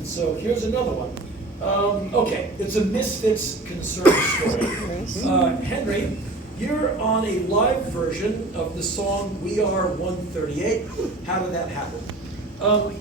And so here's another one. Okay, it's a Misfits concern story. Henry, you're on a live version of the song We Are 138. How did that happen?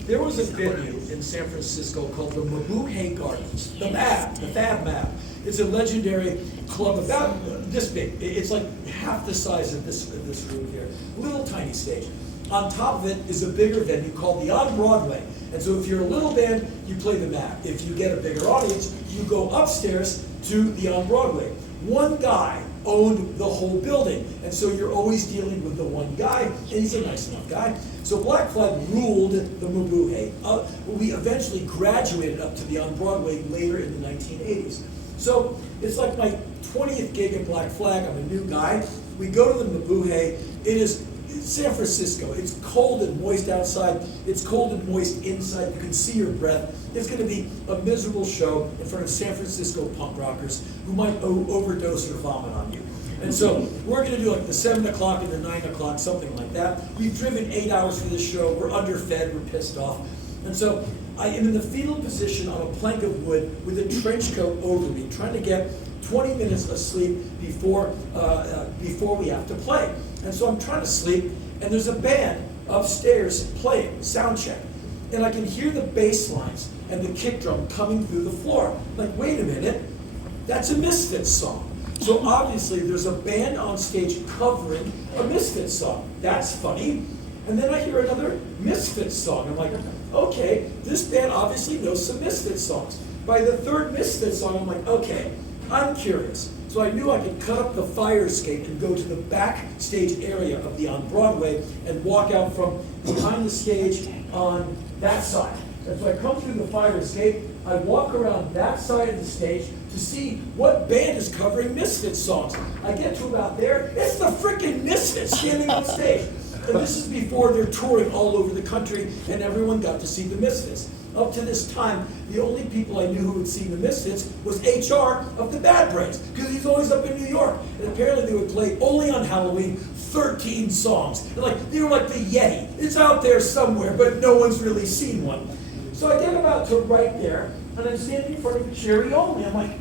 There was a venue in San Francisco called the Mabuhay Gardens, the Fab Mab. It's a legendary club about this big. It's like half the size of this room here. Little tiny stage. On top of it is a bigger venue called the On Broadway. And so if you're a little band, you play the Mab. If you get a bigger audience, you go upstairs to the On Broadway. One guy owned the whole building, and so you're always dealing with the one guy, and he's a nice enough guy. So Black Flag ruled the Mabuhay. We eventually graduated up to the On Broadway later in the 1980s. So it's like my 20th gig at Black Flag. I'm a new guy. We go to the Mabuhay. It is San Francisco. It's cold and moist outside. It's cold and moist inside. You can see your breath. It's going to be a miserable show in front of San Francisco punk rockers who might overdose or vomit on you. And so we're going to do like the 7 o'clock and the 9 o'clock, something like that. We've driven 8 hours for this show. We're underfed. We're pissed off. And so I am in the fetal position on a plank of wood with a trench coat over me, trying to get 20 minutes of sleep before we have to play. And so I'm trying to sleep, and there's a band upstairs playing, sound check. And I can hear the bass lines and the kick drum coming through the floor. I'm like, wait a minute, that's a Misfits song. So obviously there's a band on stage covering a Misfits song. That's funny. And then I hear another Misfits song. I'm like, okay, this band obviously knows some Misfits songs. By the third Misfits song, I'm like, okay, I'm curious. So I knew I could cut up the fire escape and go to the backstage area of the On Broadway and walk out from behind the stage on that side. And so I come through the fire escape, I walk around that side of the stage to see what band is covering Misfits songs. I get to about there, it's the freaking Misfits standing on stage. And this is before they're touring all over the country and everyone got to see the Misfits. Up to this time, the only people I knew who had seen the Misfits was HR of the Bad Brains, because he's always up in New York. And apparently they would play only on Halloween 13 songs. They were like the Yeti. It's out there somewhere, but no one's really seen one. So I get about to right there, and I'm standing in front of Cherry Only. I'm like,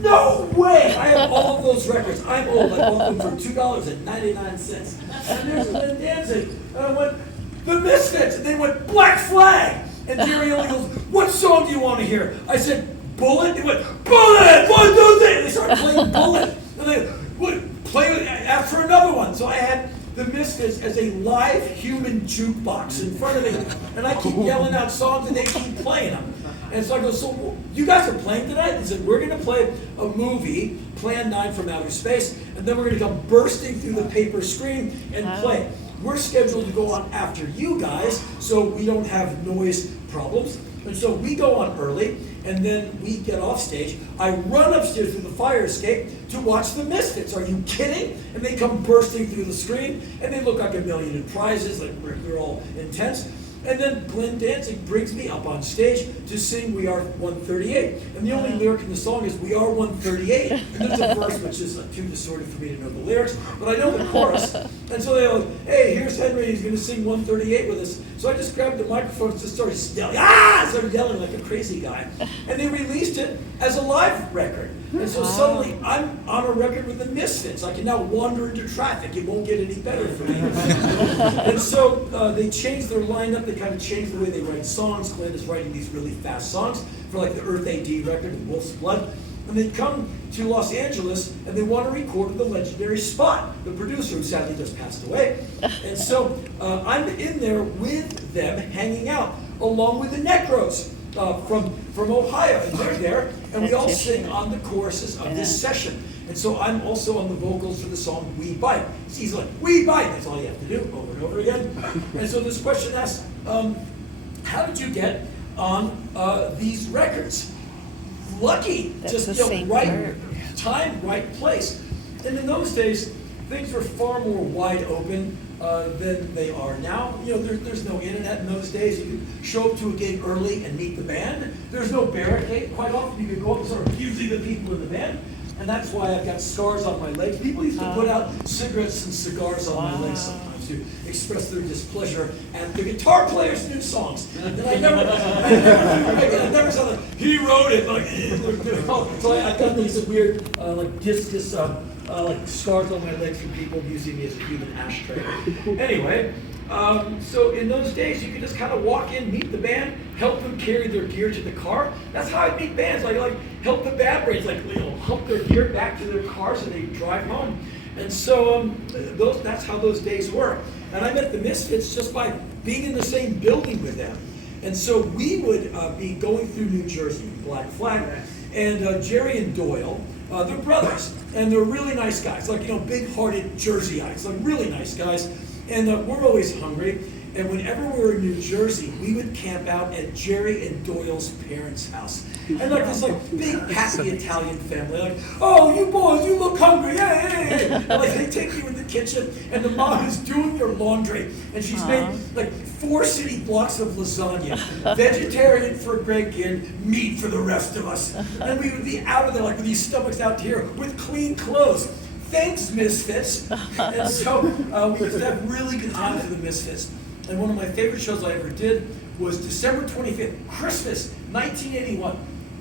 no way! I have all of those records. I'm old. I bought them for $2.99. And there's Lynn Danzig. And I went, the Misfits! And they went, Black Flag! And Jerry only goes, what song do you want to hear? I said, Bullet? They went, Bullet! 1, 2, 3! And they started playing Bullet. And they would play after another one. So I had the Misfits as a live human jukebox in front of me. And I keep yelling out songs and they keep playing them. And so I go, so you guys are playing tonight? He said, we're going to play a movie, Plan 9 from Outer Space, and then we're going to come bursting through the paper screen and play. We're scheduled to go on after you guys, so we don't have noise problems. And so we go on early, and then we get off stage. I run upstairs through the fire escape to watch the Misfits. Are you kidding? And they come bursting through the screen, and they look like $1 million in prizes, like they're all intense. And then Glenn Danzig brings me up on stage to sing We Are 138. And the only lyric in the song is We Are 138. And there's a verse which is too distorted for me to know the lyrics, but I know the chorus. And so they go, hey, here's Henry, he's going to sing 138 with us. So I just grabbed the microphone and just started yelling, I started yelling like a crazy guy. And they released it as a live record. And so suddenly I'm on a record with the Misfits. I can now wander into traffic. It won't get any better for me. And so they changed their lineup. They kind of changed the way they write songs. Glenn is writing these really fast songs for like the Earth AD record, Wolf's Blood. And they come to Los Angeles and they want to record with the legendary Spot, the producer who sadly just passed away. And so I'm in there with them hanging out, along with the Necros from Ohio. And they're there, and we all sing on the choruses of this session. And so I'm also on the vocals for the song We Bite. He's like, We Bite! That's all you have to do, over and over again. And so this question asks, how did you get on these records? Lucky, That's just right time, right place. And in those days, things were far more wide open than they are now. You know, there's no internet in those days. You could show up to a gig early and meet the band. There's no barricade. Quite often you could go up and start abusing the people in the band. And that's why I've got scars on my legs. People used to put out cigarettes and cigars on my legs sometimes. to express their displeasure at the guitar player's new songs. And I never saw that. He wrote it, like, so I got these weird, like discus, like scars on my legs from people using me as a human ashtray. Anyway, so in those days, you could just kind of walk in, meet the band, help them carry their gear to the car. That's how I meet bands. Like help the band brains, like, hump their gear back to their car so they drive home. And so that's how those days were. And I met the Misfits just by being in the same building with them. And so we would be going through New Jersey, Black Flag, and Jerry and Doyle, they're brothers, and they're really nice guys, like, big-hearted Jerseyites, like really nice guys. And we're always hungry. And whenever we were in New Jersey, we would camp out at Jerry and Doyle's parents' house. And like this big happy Italian family, like, oh, you boys, you look hungry, hey. And like they take you in the kitchen, and the mom is doing your laundry, and she's made like 4 city blocks of lasagna, vegetarian for Greg and meat for the rest of us. And we would be out of there like with these stomachs out here with clean clothes. Thanks, Misfits. And so we used to have really good times with the Misfits. And one of my favorite shows I ever did was December 25th, Christmas, 1981.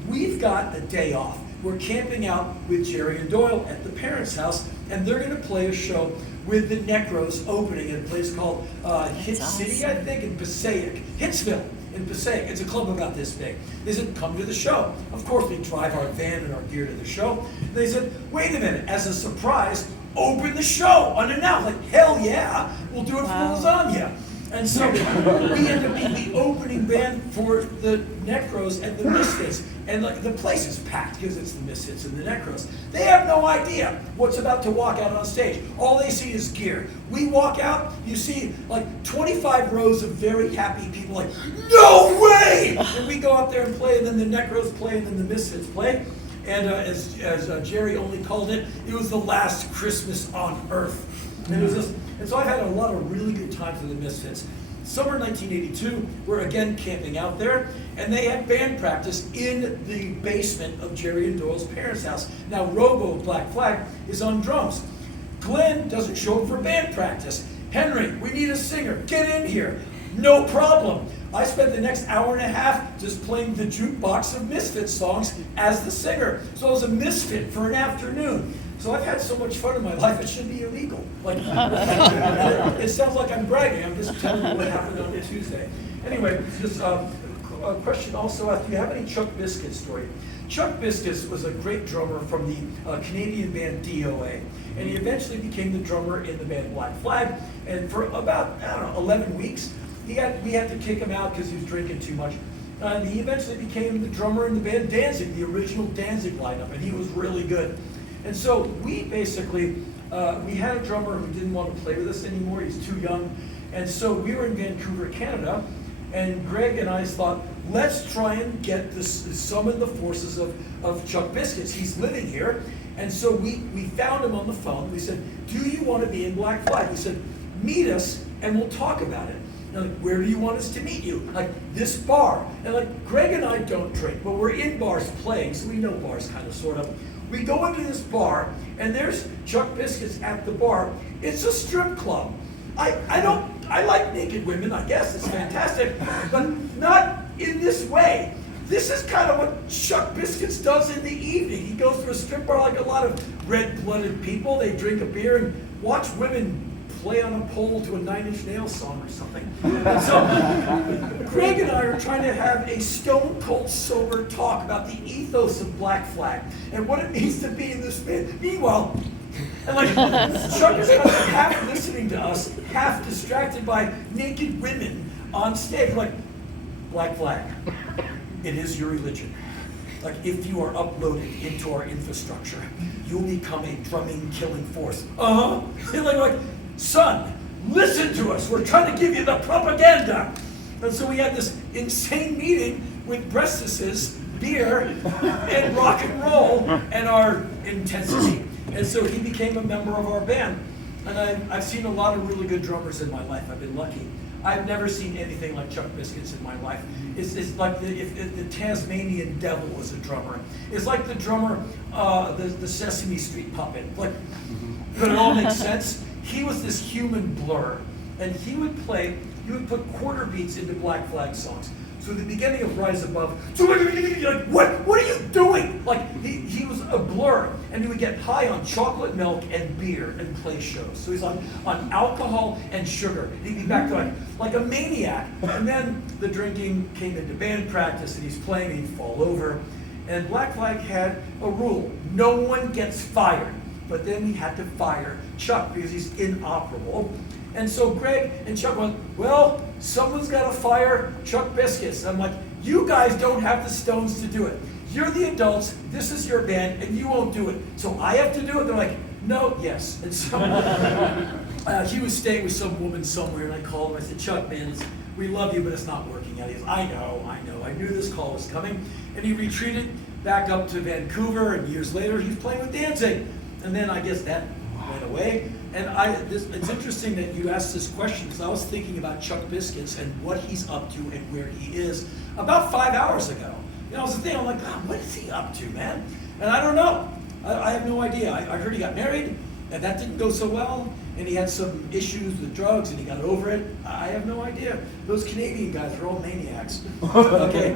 We've got a day off. We're camping out with Jerry and Doyle at the parents' house, and they're going to play a show with the Necros opening at a place called Hit City, I think, in Passaic. Hitsville in Passaic. It's a club about this big. They said, come to the show. Of course, we drive our van and our gear to the show. They said, wait a minute, as a surprise, open the show unannounced. Like, hell yeah, we'll do it for lasagna. And so we end up being the opening band for the Necros and the Misfits. And like the place is packed because it's the Misfits and the Necros. They have no idea what's about to walk out on stage. All they see is gear. We walk out, you see like 25 rows of very happy people like, no way! And we go out there and play, and then the Necros play, and then the Misfits play. And as Jerry only called it, it was the last Christmas on earth. And it was just, and so I've had a lot of really good times with the Misfits. Summer 1982, we're again camping out there, and they had band practice in the basement of Jerry and Doyle's parents' house. Now, Robo, Black Flag, is on drums. Glenn doesn't show up for band practice. Henry, we need a singer. Get in here. No problem. I spent the next hour and a half just playing the jukebox of Misfits songs as the singer. So I was a misfit for an afternoon. So I've had so much fun in my life, it should be illegal. Like, it sounds like I'm bragging. I'm just telling you what happened on Tuesday. Anyway, this question also asked, do you have any Chuck Biscuits story? Chuck Biscuits was a great drummer from the Canadian band DOA. And he eventually became the drummer in the band Black Flag. And for about, 11 weeks, we had to kick him out because he was drinking too much. And he eventually became the drummer in the band Danzig, the original Danzig lineup, and he was really good. And so we basically, we had a drummer who didn't want to play with us anymore. He's too young. And so we were in Vancouver, Canada, and Greg and I thought, let's try and get this, summon the forces of Chuck Biscuits. He's living here. And so we found him on the phone. We said, do you want to be in Black Flag? We said, meet us and we'll talk about it. And like, where do you want us to meet you? Like, this bar. And like, Greg and I don't drink, but we're in bars playing, so we know bars kind of, sort of. We go into this bar, and there's Chuck Biscuits at the bar. It's a strip club. I like naked women, I guess, it's fantastic, but not in this way. This is kind of what Chuck Biscuits does in the evening. He goes to a strip bar like a lot of red-blooded people. They drink a beer and watch women play on a pole to a Nine Inch Nails song or something. And so Greg and I are trying to have a stone cold sober talk about the ethos of Black Flag and what it means to be in this band. Meanwhile, and like Chuck is kind of half listening to us, half distracted by naked women on stage. Like, Black Flag, it is your religion. Like, if you are uploaded into our infrastructure, you'll become a drumming, killing force. And like, son, listen to us. We're trying to give you the propaganda. And so we had this insane meeting with breastises, beer, and rock and roll, and our intensity. And so he became a member of our band. And I've seen a lot of really good drummers in my life. I've been lucky. I've never seen anything like Chuck Biscuits in my life. It's like if the Tasmanian Devil was a drummer. It's like the drummer, the Sesame Street puppet. Like, but it all makes sense. He was this human blur. and he would put quarter beats into Black Flag songs. So the beginning of Rise Above, like, what are you doing? Like, he was a blur, and he would get high on chocolate milk and beer and play shows. So he's on alcohol and sugar. And he'd be back to like a maniac. And then the drinking came into band practice, and he's playing, and he'd fall over. And Black Flag had a rule: no one gets fired. But then he had to fire Chuck because he's inoperable. And so Greg and Chuck went, well, someone's got to fire Chuck Biscuits. And I'm like, you guys don't have the stones to do it. You're the adults, this is your band, and you won't do it. So I have to do it? They're like, no, yes. And so he was staying with some woman somewhere, and I called him. I said, Chuck, man, we love you, but it's not working out. He goes, I know. I knew this call was coming. And he retreated back up to Vancouver, and years later, he's playing with Danzig. And then I guess that went away. And it's interesting that you asked this question, because I was thinking about Chuck Biscuits and what he's up to and where he is about 5 hours ago. You know, I was thinking, I'm like, God, what is he up to, man? And I don't know. I have no idea. I heard he got married, and that didn't go so well, and he had some issues with drugs, and he got over it. I have no idea. Those Canadian guys are all maniacs. Okay.